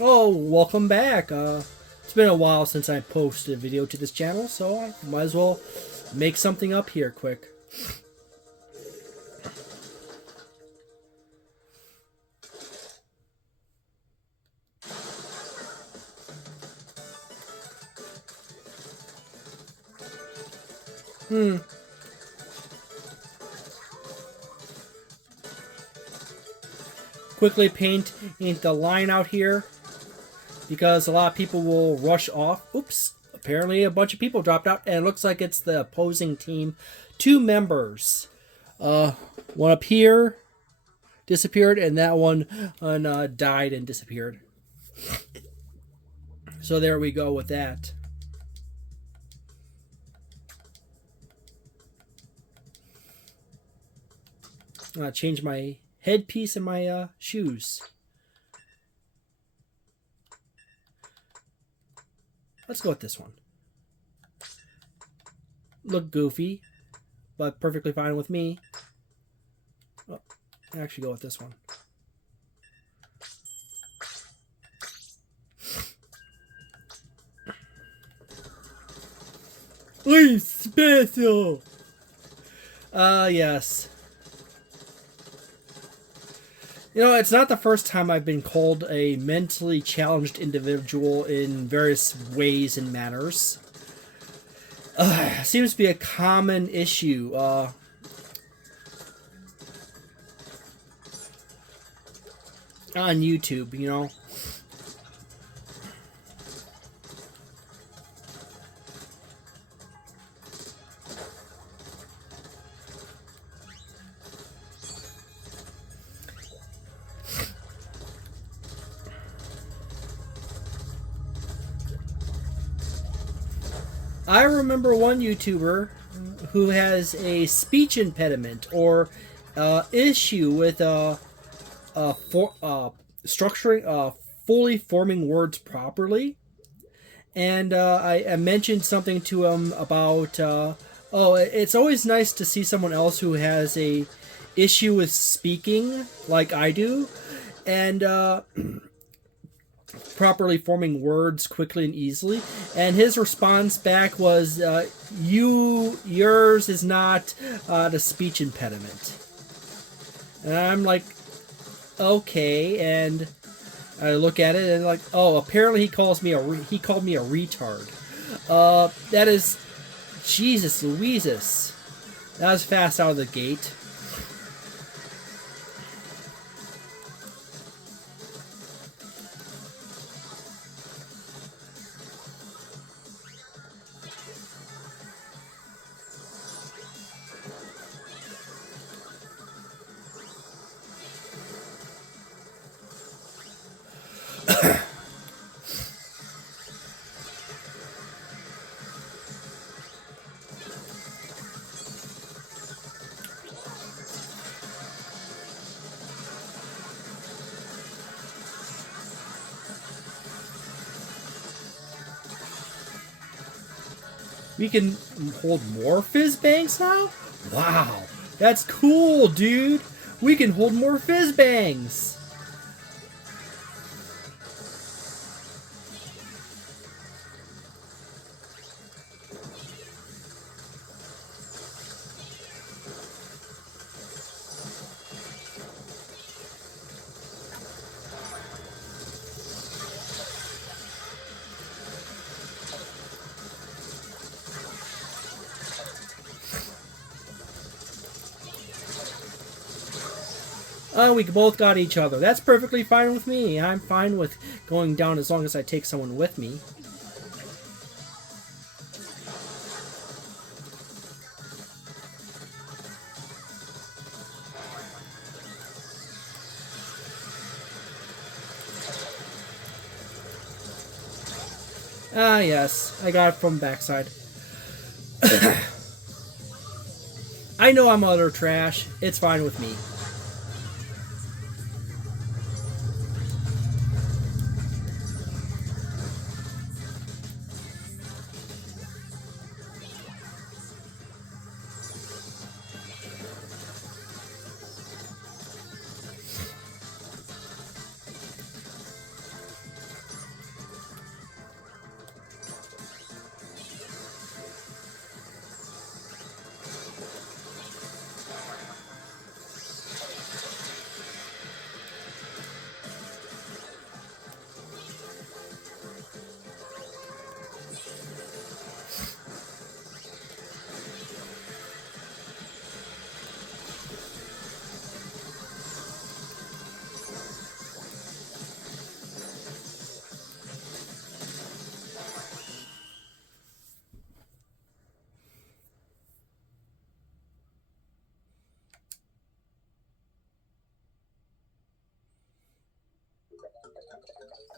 Oh, welcome back. It's been a while since I posted a video to this channel, so I might as well make something up here quick. Quickly paint the line out here because a lot of people will rush off. Oops. Apparently a bunch of people dropped out, and it looks like it's the opposing team. 2 members. One up here disappeared, and that one died and disappeared. So there we go with that. I'm gonna change my headpiece and my shoes. Let's go with this one. Look goofy, but perfectly fine with me. Oh, I actually go with this one. I'm special! Yes. You know, it's not the first time I've been called a mentally challenged individual in various ways and manners. Seems to be a common issue. On YouTube, you know. I remember one YouTuber who has a speech impediment or issue with structuring, fully forming words properly. And I mentioned something to him about, oh, it's always nice to see someone else who has a issue with speaking like I do, and properly forming words quickly and easily. And his response back was, yours is not the speech impediment. And I'm like, okay. And I look at it and like, oh, apparently he called me a retard. That is, Jesus Louises. That was fast out of the gate. We can hold more fizz bangs now? Wow, that's cool, dude. We can hold more fizz bangs. We both got each other. That's perfectly fine with me. I'm fine with going down as long as I take someone with me. Ah, yes. I got it from backside. I know I'm utter trash. It's fine with me.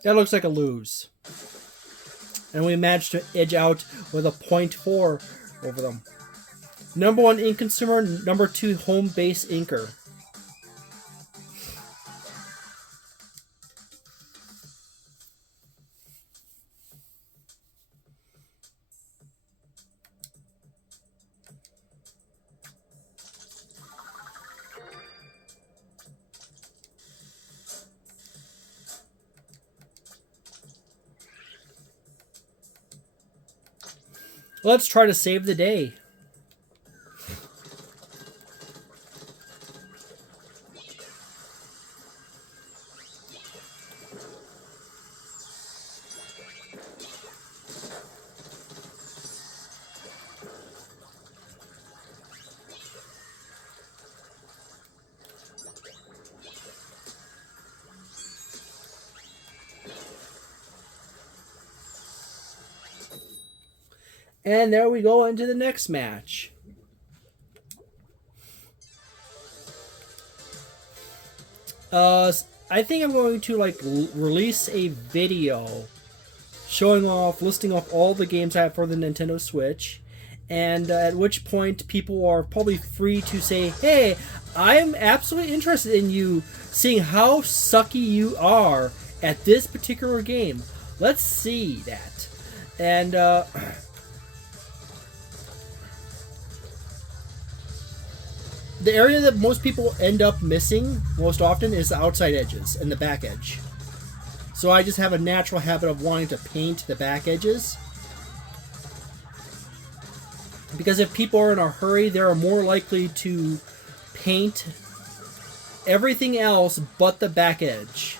That looks like a lose. And we managed to edge out with a .4 over them. Number 1 ink consumer, number 2 home base inker. Let's try to save the day. And there we go into the next match. I think I'm going to release a video listing off all the games I have for the Nintendo Switch, and at which point people are probably free to say, "Hey, I'm absolutely interested in you seeing how sucky you are at this particular game. Let's see that." And the area that most people end up missing most often is the outside edges and the back edge. So I just have a natural habit of wanting to paint the back edges. Because if people are in a hurry, they are more likely to paint everything else but the back edge.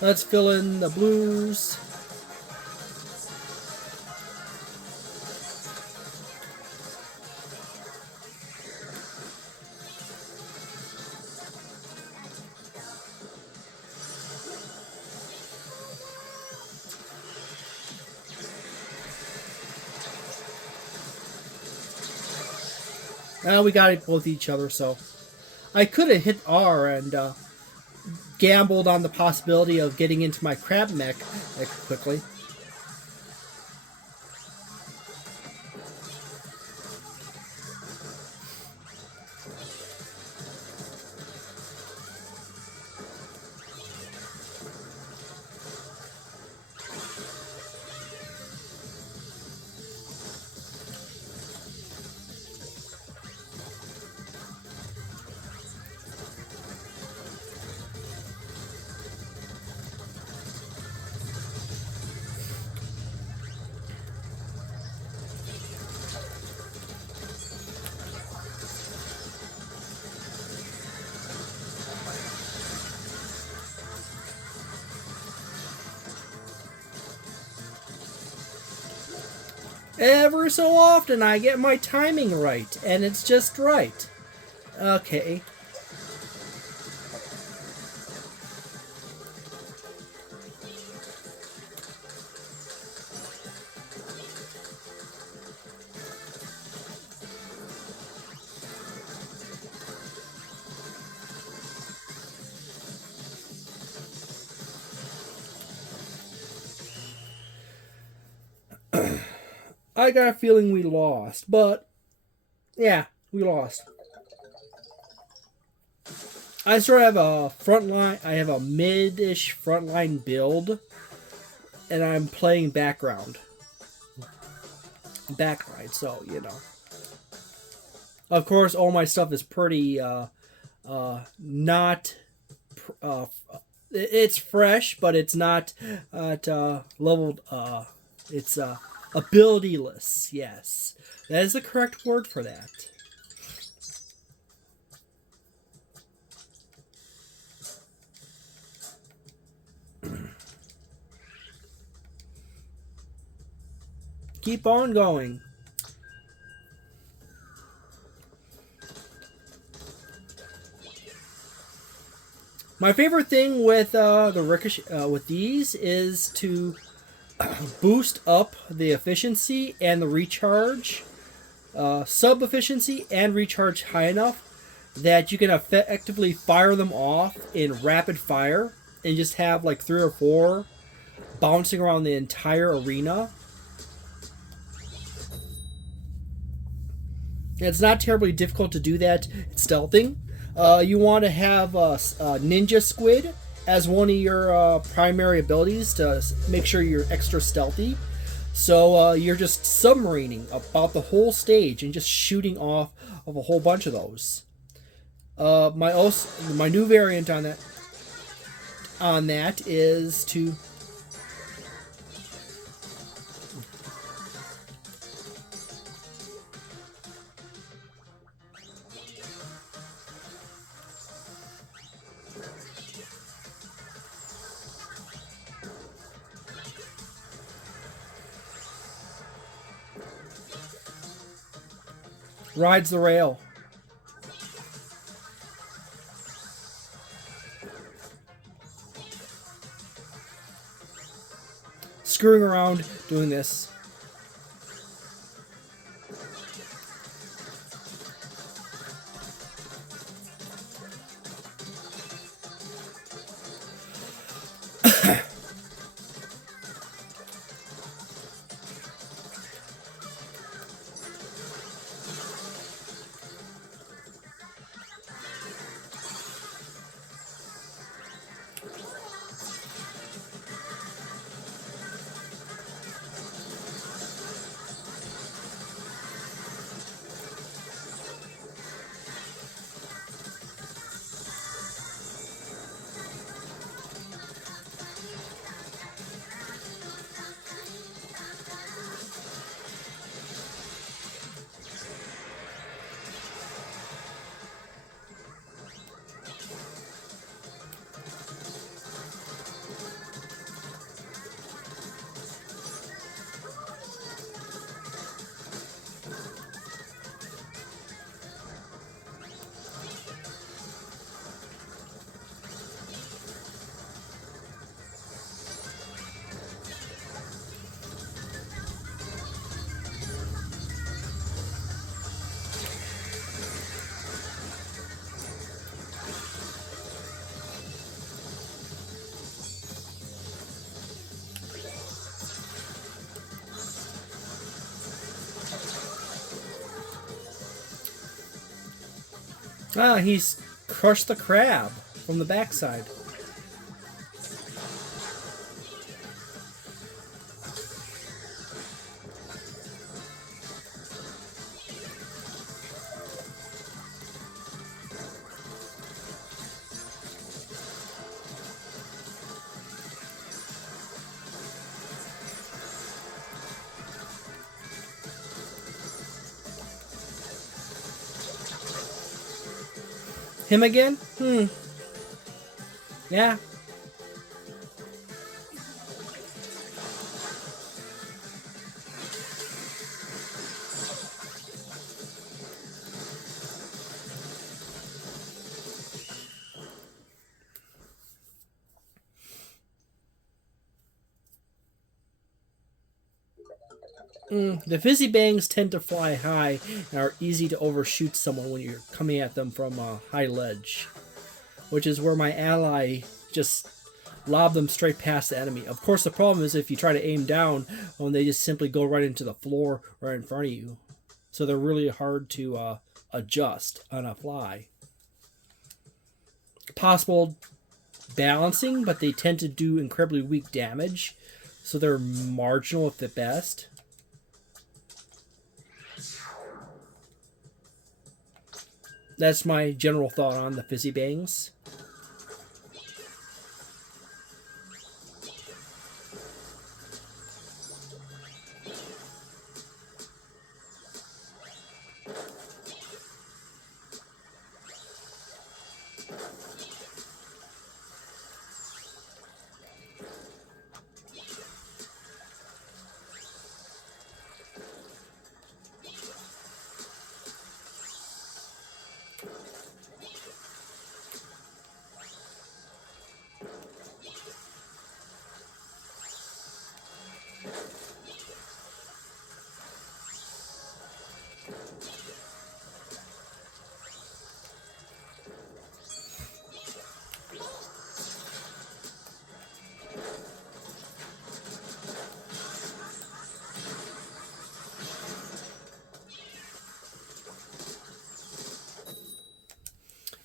Let's fill in the blues. We got it both each other, so I could have hit R and gambled on the possibility of getting into my crab mech quickly. Ever so often I get my timing right, and it's just right. Okay. I got a feeling we lost, but yeah, we lost. I sort of have a frontline, I have a mid-ish frontline build, and I'm playing backline, so, you know. Of course, all my stuff is pretty, not, it's fresh, but it's not leveled, it's, abilityless, yes. That is the correct word for that. Keep on going. My favorite thing with the ricochet with these is to boost up the efficiency and the recharge, sub efficiency and recharge high enough that you can effectively fire them off in rapid fire and just have like 3 or 4 bouncing around the entire arena. It's not terribly difficult to do that. It's stealthing. You want to have Ninja Squid as one of your primary abilities to make sure you're extra stealthy. So you're just submarining about the whole stage and just shooting off of a whole bunch of those. My new variant on that is to rides the rail. Screwing around doing this. Ah, he's crushed the crab from the backside. Him again? Yeah. The fizzy bangs tend to fly high and are easy to overshoot someone when you're coming at them from a high ledge, which is where my ally just lob them straight past the enemy. Of course, the problem is if you try to aim down, they just simply go right into the floor right in front of you. So they're really hard to adjust on a fly. Possible balancing, but they tend to do incredibly weak damage, so they're marginal at the best. That's my general thought on the fizzy bangs.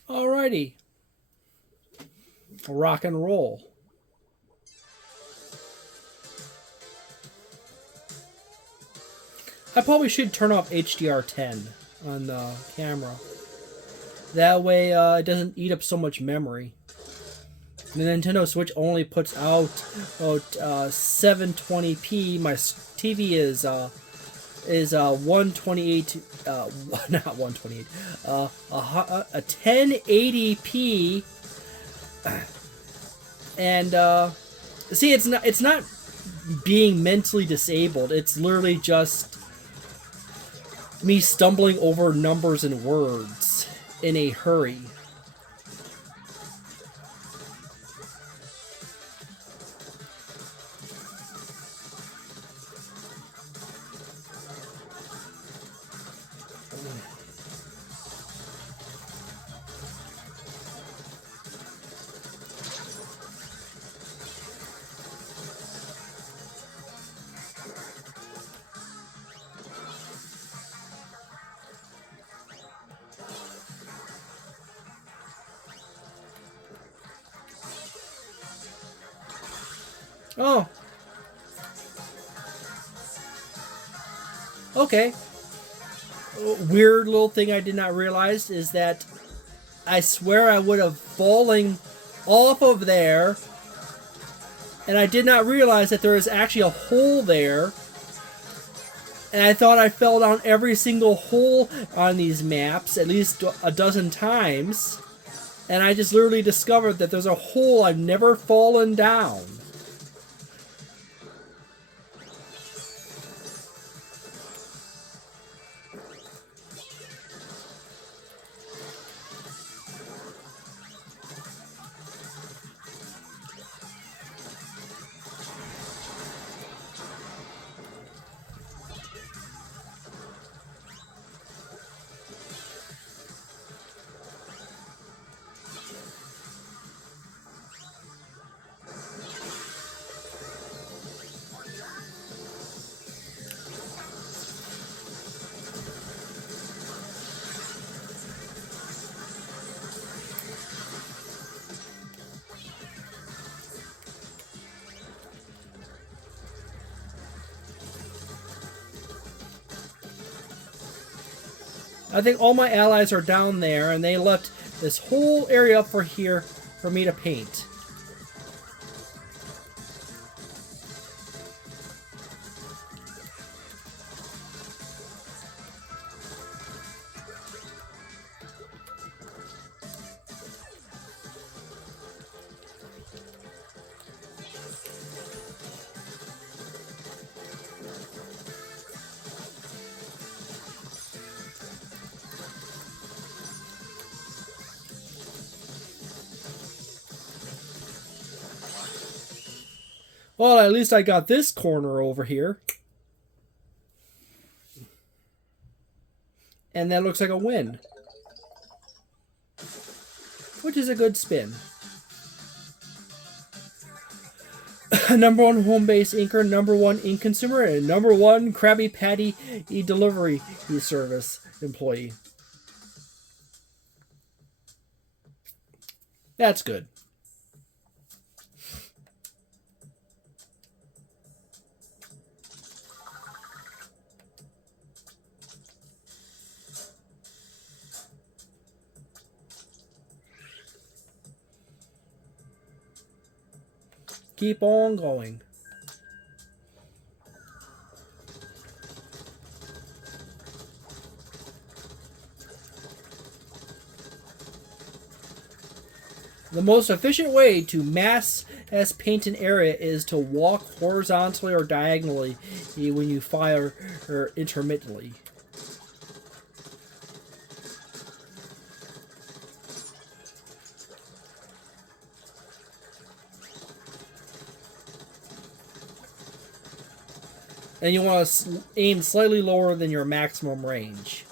Alrighty. Rock and roll. I probably should turn off HDR10 on the camera. That way it doesn't eat up so much memory. The Nintendo Switch only puts out 720p. My TV is 128, not 128, a 1080p. And see, it's not being mentally disabled. It's literally just me stumbling over numbers and words in a hurry. Oh. Okay. Weird little thing I did not realize is that I swear I would have fallen off of there, and I did not realize that there is actually a hole there. And I thought I fell down every single hole on these maps at least a dozen times. And I just literally discovered that there's a hole I've never fallen down. I think all my allies are down there, and they left this whole area up for here for me to paint. Well, at least I got this corner over here. And that looks like a win. Which is a good spin. Number 1 home base inker, number 1 ink consumer, and number 1 Krabby Patty delivery service employee. That's good. Keep on going. The most efficient way to mass paint an area is to walk horizontally or diagonally when you fire intermittently. And you want to aim slightly lower than your maximum range.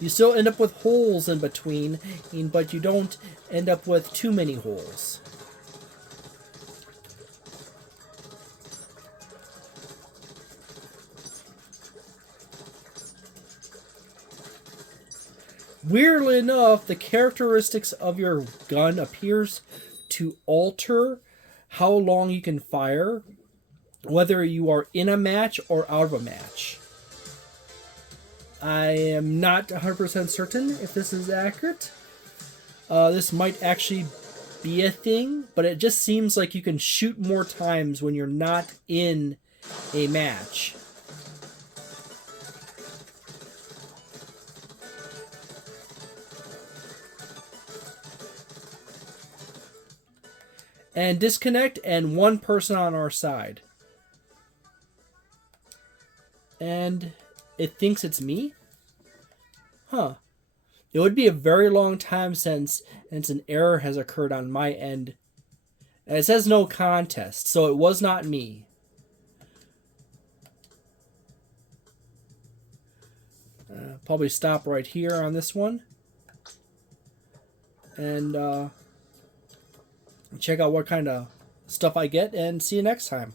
You still end up with holes in between, but you don't end up with too many holes. Weirdly enough, the characteristics of your gun appears to alter how long you can fire, whether you are in a match or out of a match. I am not 100% certain if this is accurate. This might actually be a thing, but it just seems like you can shoot more times when you're not in a match. And disconnect, and one person on our side. And it thinks it's me? Huh. It would be a very long time since an error has occurred on my end. And it says no contest, so it was not me. Probably stop right here on this one. And check out what kind of stuff I get, and see you next time.